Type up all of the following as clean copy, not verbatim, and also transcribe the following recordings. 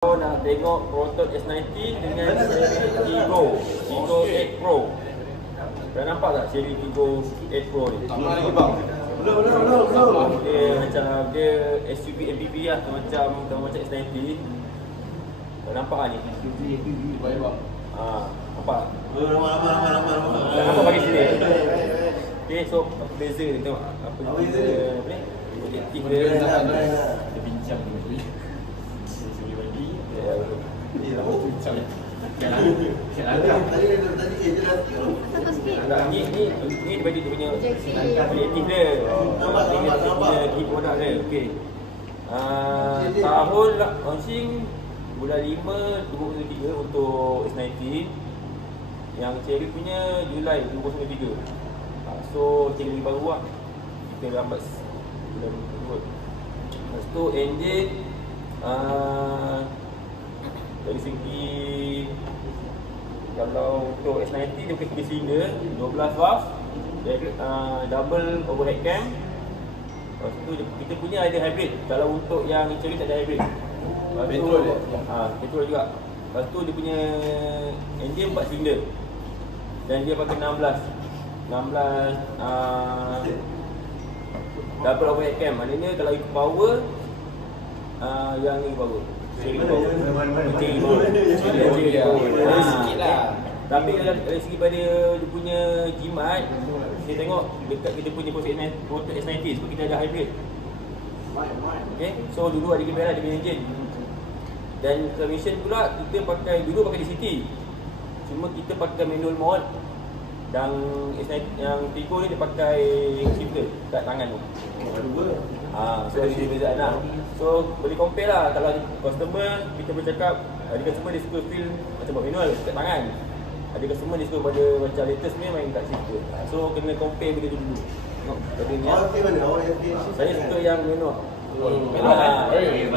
Nak tengok Proton S90 dengan seri Tigo 8 Pro. Dah nampak tak seri Tigo 8 Pro ni? Belum. Dia macam dia SUV MPV lah, macam S90. Dah nampak ni? SUV baik bang. Nampak? Lama. Nampak bagi sini. Okay, so apa beza dia, tengok apa beza apa ni? Objektif dia. Dia bincang ni. Ni dibagi dia punya objektif dia. Dia punya key product dia. Okey. Tahun launching bulan 5 2023 untuk S90. Yang Cherry punya Julai 2023. So Cherry baru lah. Kita lambat bulan tersebut. Lepas tu engine dari segi kalau untuk S90 dia pakai 3 silinder 12 valve, double overhead cam. Lepas tu kita punya ada hybrid. Kalau untuk yang Cherry tak ada hybrid. Petrol dia? Petrol juga. Lepas tu dia punya engine 4 silinder. Dan dia pakai 16 double overhead cam. Maknanya kalau ikut power yang ni power. Sikit lah. Tapi dari segi pada dia punya jimat, kita tengok dekat kita punya Proton S90 sebab kita ada hybrid. Okay, so dulu ada kamera, ada engine. Dan transmission pula kita pakai, dulu pakai DCT. Cuma kita pakai manual mode. Dan S90 yang Tigo ni dia pakai shifter kat tangan tu. So ada perbezaan lah. So boleh compare lah. Kalau customer kita bercakap, ada customer dia suka feel macam buat manual kat tangan. Ada customer dia suka pada macam latest ni main kat shifter. So kena compare benda tu dulu. Tengok pada ni. Saya suka yang manual. Baik.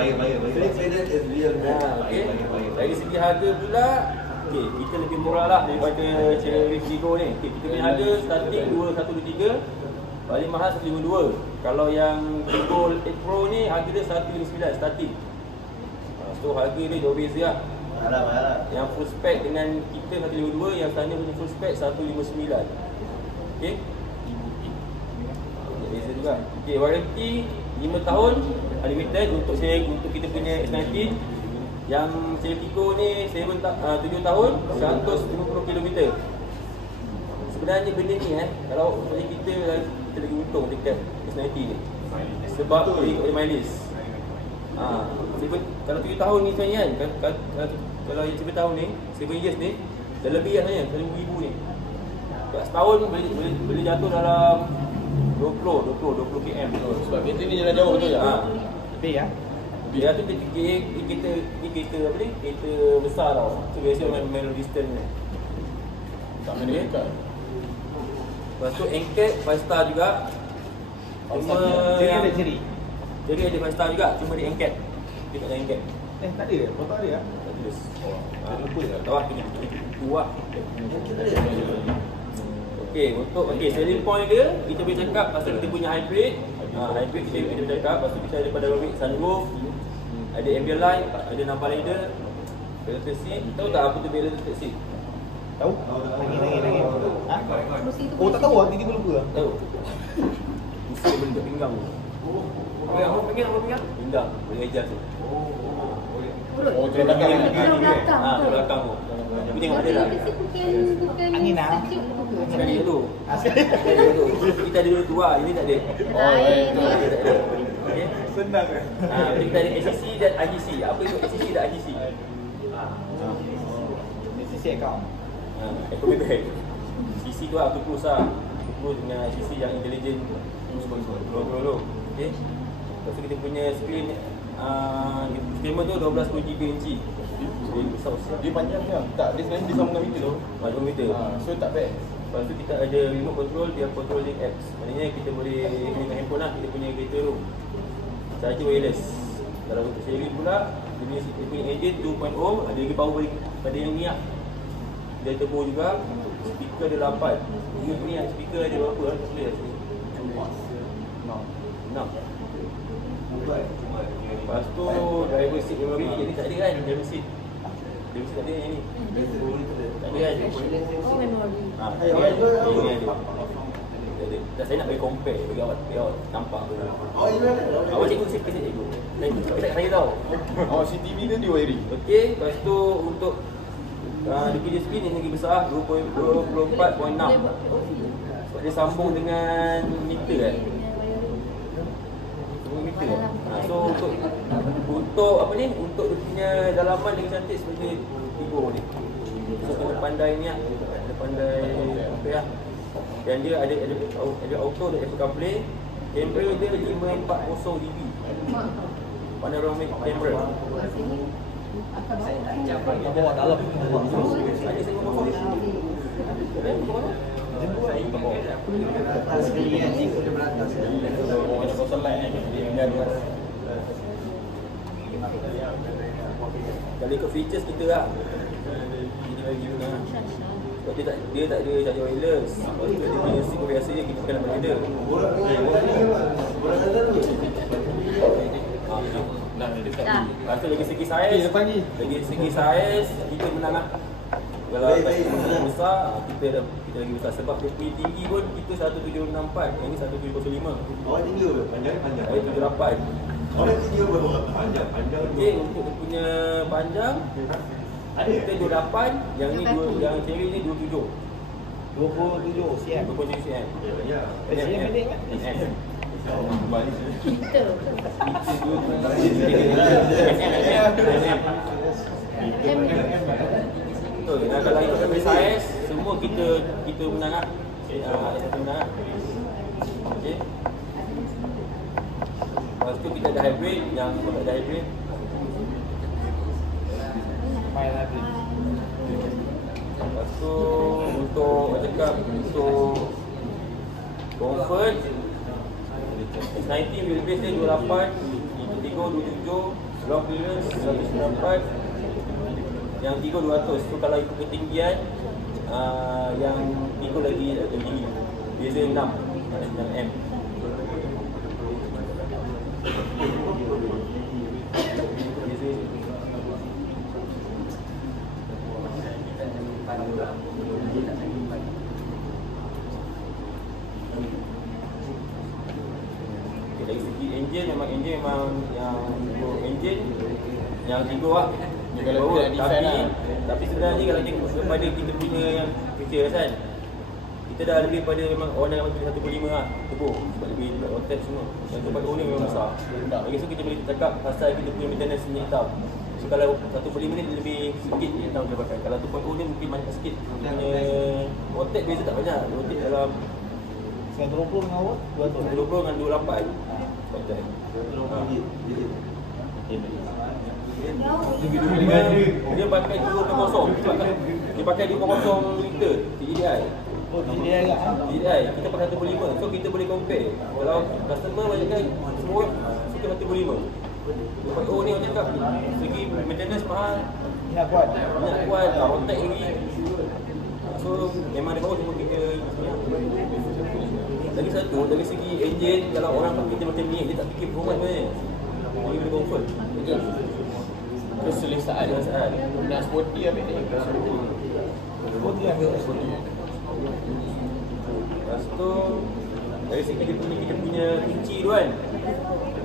Dari segi harga pula, okay, kita lebih murah lah daripada Cherry Tigo ni. Okay, kita punya harga starting 2123, paling mahal 152. Kalau yang Tigo 8 Pro ni harga dia 159 starting. So harga dia jauh beza lah. Yang full spec dengan kita 152, yang sana punya full spec 159. Okay, beza juga. Okay, warranty 5 tahun unlimited untuk kita punya S90. Yang Cherry Tigo ni 7 tahun 150 km. Sebenarnya benda ni kalau kita lagi untung dekat S90 ni. Sebab boleh ikut mileage. Kalau 7 tahun ni sebenarnya kan, kalau yang 7 tahun ni, 7 years ni dah lebih lah sebenarnya 1,000 ni. Setahun boleh jatuh dalam 20 km. Sebab kereta ni jalan jauh betul tak? Lebih ya? Dia tu kereta apa ni? Kereta besar tau. So biasa main distance ni. Tak main dekat. Lepas tu NCAP 5 star juga. Cuma Cherry ada Cherry. Cherry ada 5 star juga, cuma dia NCAP. Dia tak ada NCAP. Tak ada. Proton ada ah? Tak tulis. Lupa tak? Tahu lah kuat. Okey, selling point dia kita boleh cakap pasal kita punya hybrid. Hybrid kita boleh cakap, lepas tu kita ada panoramic sunroof, ada ambient light, ada nampak rider, balance seat. Tahu tak apa tu balance seat? Tahu? Lagi. Ha? Oh tak tahu ah, tiba-tiba lupa ah. Tahu. Mesti benda pinggang tu. Apa pinggang? Pinggang, boleh adjust tu. Oh, kereta belakang. Belakang tu. Tapi tengok ada tak? Angin lah. Sekali tu. Kita ada dua tu lah, ini tak ada. Tak ada. Okay. Senang kan? Kita ada SCC dan IGC. Apa itu SCC dan IGC? SCC account. Automated. CC tu lah, Cruise lah. Cruise dengan IGC yang intelligent. Dulu. Okay. Lepas tu kita punya screen disclaimer tu 12.3 inci. Jadi besar. Dia panjang ke? Tak, dia sebenarnya dia sama dengan meter tu. 5 meter. So tak bad. Lepas tu kita ada remote control, dia controlling apps. Maknanya kita boleh gunakan handphone lah, kita punya kereta tu. Charger wireless. Kalau untuk Cherry pula, dia punya engine 2.0, ada lagi power pada yang ni lah. Dia turbo juga, speaker ada 8. Ini punya speaker ada berapa lah? Tak boleh lah. 6. Lepas tu driver seat memory jadi tak ada kan driver seat. Driver seat tak ada yang ni. Tak ada kan? Oh, memori. Ini ada. Dan saya nak bagi compare bagi awak nampak tu. Awak cikgu saya kasi cikgu. Saya tahu. Oh, CCTV tu dia wiring. Okey, lepas tu untuk dia punya screen yang lagi besar 24.6. Sebab dia sambung dengan meter kan. Meter kan. So untuk apa ni? Untuk dia punya dalaman lagi cantik seperti Tigo ni. So kena pandai ni lah. Kena pandai apa ya. Dan dia ada auto dan Apple CarPlay. Kamera dia 540 dB. Panoramic camera. Bawa dalam. Ada saya ngomong Atas ni yang tinggi dia beratas. Macam kau select dia ada. Kalau ikut features kita lah. Ini lagi guna. Sebab dia tak ada charger wireless. Lepas tu dia punya SIM biasa je kita pakai dalam rider. Nah, dia dekat. Lepas tu dari segi saiz, kita menang lah. Kalau customer besar, kita lagi besar. Sebab dia punya tinggi pun kita 1764, yang ni 1705. Awak tinggi ke? Panjang? Saya 78. Awak tinggi ke? Panjang. Okey, untuk dia punya panjang kita 28, yang ni yang cherry ni 27. 27 cm. 27 cm. Ya. Cm pendek kan? Kita. Betul. Dan kalau ikut PSIS, semua kita menang lah. Kita menang lah. Okey. Lepas tu kita ada hybrid, yang tak ada hybrid. Lepas tu untuk cakap untuk comfort S90 wheelbase dia 28, Tigo 27, long clearance 194, yang Tigo 200. So kalau ikut ketinggian yang Tigo lagi tinggi, beza 6 M. Dari segi enjin memang enjin yang Tigo lah. Kalau dia design lah. Tapi sebenarnya kalau tengok kepada kita punya yang features kan, kita dah lebih pada memang orang yang pilih 1.5 lah turbo. Sebab lebih rotate semua. Yang tempat owner memang besar. Lagi so kita boleh cakap pasal kita punya maintenance minyak hitam. So kalau 1.5 ni lebih sikit minyak hitam dia pakai. Kalau 2.0 ni mungkin banyak sikit. Dia punya rotate beza tak banyak. Rotate dalam 120 dengan awak? 120 dengan 28. Rotate. Dia pakai 2.0. Dia pakai 2.0 liter TDI. Oh, TDI lah. TDI kita pakai 1.5. So kita boleh compare. Kalau customer banyak kan semua orang suka 1.5. Oh ni orang cakap segi maintenance mahal. Minyak kuat. Minyak kuat, rotek lagi. So memang dia bawa cuma kita lagi satu, dari segi enjin, kalau orang pakai macam ni, dia tak fikir performance sebenarnya. Dia boleh comfort. Keselesaan. Nak sporty ambil ni. Sporty ambil. Lepas tu dari segi kita punya kunci tu kan,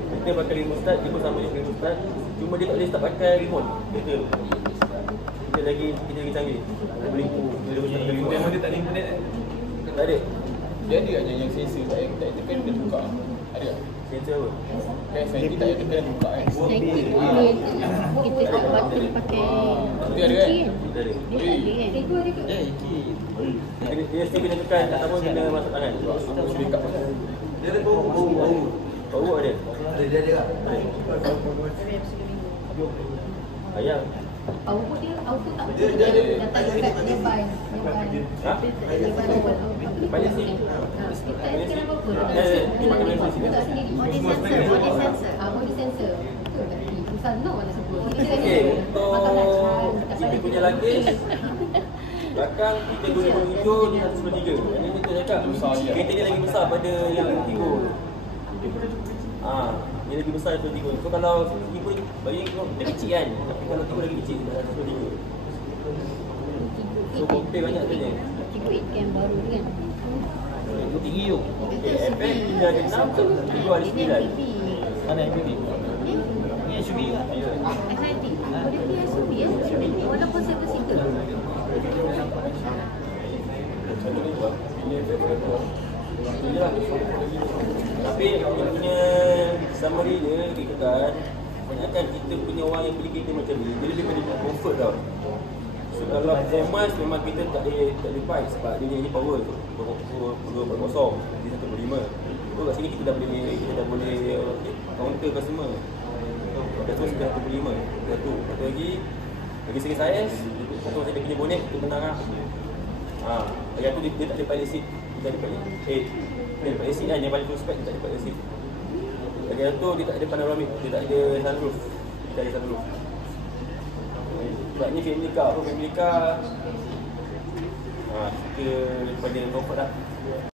kita pakai remote start, dia pun sama je remote start. Cuma dia tak boleh start pakai remote. Kita lagi canggih. Kita boleh Dia tak ada internet kan? tak ada. Dia ada aja yang sensor tak tekan dia buka. Ada. Sensor apa? Kan sensor tak tekan buka kan. Kita tak button pakai Dia ada kan? Kita ada. Dia tak ada kan? Dia mesti kena tekan ataupun kena masuk tangan. Backup. Dia ada bau. Power ada. Dia ada. Ayam. Auto dia auto tak Dia betul ada. datang dekat nearby. Ha? Banyak sih. Kita kira apa? Dia pakai mesin sini. Tak sendiri. Body sensor. Body sensor. Betul tak? Misal no mana sebut. Okey, untuk kita punya luggage belakang kita guna hujung 193. Ini kita cakap kereta ni lagi besar pada yang Tigo. Dia lagi besar daripada 3. So kalau segi pun bagi dia kecil kan. Tapi kalau 3 lagi kecil daripada 3. So compare banyak sebenarnya. 3 kan baru kan. Itu tinggi tu. Okay, iPad dia ada 6, tu ada 9. Mana MPV? Ni SUV kan? SIT. Boleh pilih SUV ya. Walaupun 7 seater. Satu ni buat. Itu je lah. Tapi dia punya summary dia katakan kebanyakan kita punya orang yang beli kereta macam ni, dia lebih pada comfort tau. So kalau performance memang kita tak ada fight sebab dia ni power tu 2.0 dia 1.5. So kat sini kita dah boleh counter customer. Dah tu 1.5. Satu lagi segi saiz, contoh saya punya bonet kita menang lah. Yang tu dia tak ada pilot seat. Dia ada pilot dia ada pilot seat kan, yang paling full spec dia tak ada pilot seat. Yang tu dia tak ada panoramic, dia tak ada sunroof. Dia tak ada sunroof. Sebab ni family car, family car kita daripada comfort lah.